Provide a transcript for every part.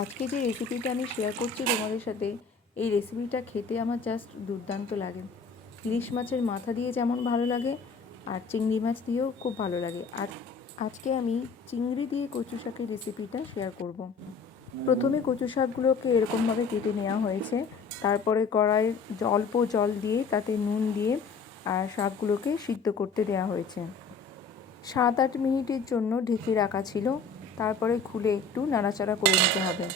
আজকে যে রেসিপিটা আমি শেয়ার করছি তোমাদের সাথে, এই রেসিপিটা খেতে আমার জাস্ট দুর্দান্ত লাগে। ইলিশ মাছের মাথা দিয়ে যেমন ভালো লাগে, আর চিংড়ি মাছ দিয়েও খুব ভালো লাগে। আর আজকে আমি চিংড়ি দিয়ে কচু শাকের রেসিপিটা শেয়ার করব। প্রথমে কচু শাকগুলোকে এরকমভাবে কেটে নেওয়া হয়েছে। তারপরে কড়াই অল্প জল দিয়ে তাতে নুন দিয়ে, আর শাকগুলোকে সিদ্ধ করতে দেওয়া হয়েছে। সাত আট মিনিটের জন্য ঢেকে রাখা ছিল। তারপরে খুলে একটু নাড়াচাড়া করে নিতে হবে।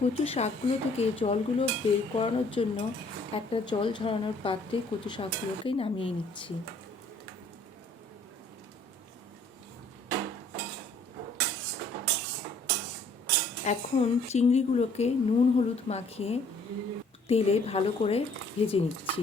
কচু শাকগুলো থেকে জলগুলো বের করানোর জন্য একটা জল ঝরানোর পাত্রে কচু শাকগুলোকে নামিয়ে নিচ্ছি। এখন চিংড়িগুলোকে নুন, হলুদ মাখিয়ে তেলে ভালো করে ভেজে নিচ্ছি।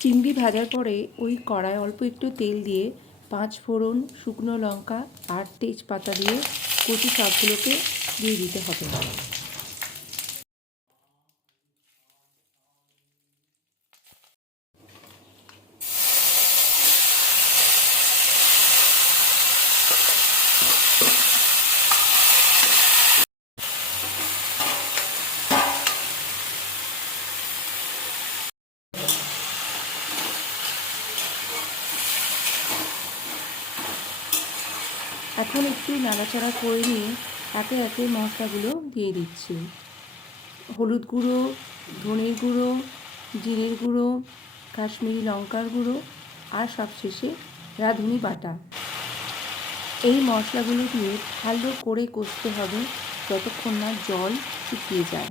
চিংড়ি ভাজার পরে ওই কড়ায় অল্প একটু তেল দিয়ে পাঁচ ফোড়ন শুকনো লঙ্কা আর তেজপাতা দিয়ে কচু শাকগুলোকে দিয়ে দিতে হবে। এখন একটু নাড়াচাড়া করে নিয়ে একে একে মশলাগুলো দিয়ে দিচ্ছি। হলুদ গুঁড়ো, ধনের গুঁড়ো, জিরের গুঁড়ো, কাশ্মীরি লঙ্কার গুঁড়ো আর সবশেষে রাঁধুনি বাটা। এই মশলাগুলো দিয়ে ভালো করে কষতে হবে যতক্ষণ না জল শুকিয়ে যায়।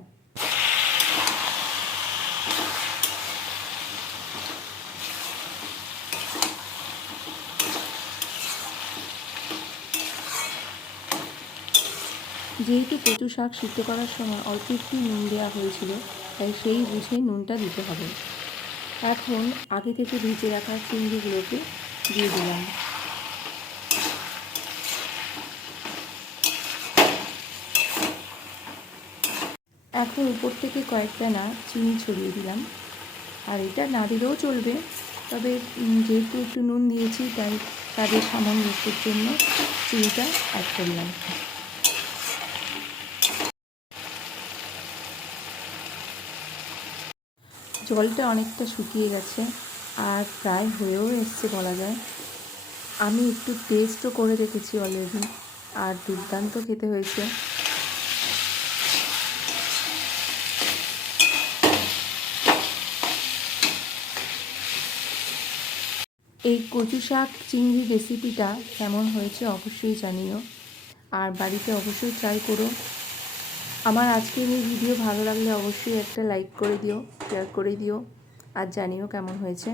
যেহেতু কচু শাক সিদ্ধ করার সময় অল্প একটু নুন দেওয়া হয়েছিল, তাই সেই বুঝে নুনটা দিতে হবে। এখন আগে থেকে ভিজে রাখা চিংড়িগুলোকে দিয়ে দিলাম। এখন উপর থেকে কয়েকটা না চিনি ছড়িয়ে দিলাম। আর এটা না দিলেও চলবে, তবে যেহেতু একটু নুন দিয়েছি, তাই তাদের সামঞ্জস্যের জন্য চিনিটা অ্যাড করলাম। জলটা অনেকটা শুকিয়ে গেছে আর প্রায় হয়েও এসছে বলা যায়। আমি একটু টেস্টও করে রেখেছি অলরেডি আর দুর্দান্ত খেতে হয়েছে। এই কচু শাক চিংড়ি রেসিপিটা কেমন হয়েছে অবশ্যই জানিও, আর বাড়িতে অবশ্যই ট্রাই করো। আমার আজকের এই ভিডিও ভালো লাগলে অবশ্যই একটা লাইক করে দিও শেয়ার করে দিও, আর জানিও কেমন হয়েছে।